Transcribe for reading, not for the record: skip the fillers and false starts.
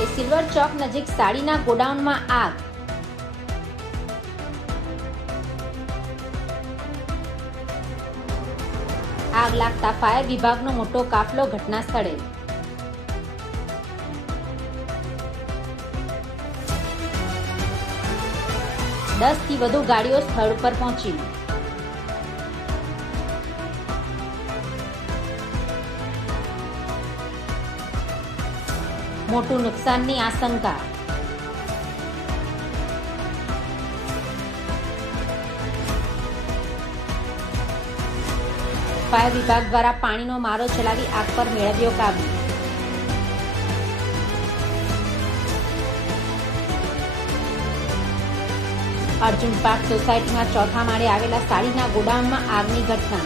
ખાતે સિલ્વર ચોક નજીક સાડીના ગોડાઉનમાં આગ. આગ લાગતા ફાયર વિભાગનો મોટો કાફલો ઘટના સ્થળે. થી વધુ ગાડીઓ સ્થળ પર પહોંચી. મોટું નુકસાનની આશંકા. ફાયર વિભાગ દ્વારા પાણીનો મારો ચલાવી આગ પર મેળવ્યો કાબુ. અર્જુન પાર્ક સોસાયટીમાં ચોથા માળે આવેલા સાડીના ગોડાઉનમાં આગની ઘટના.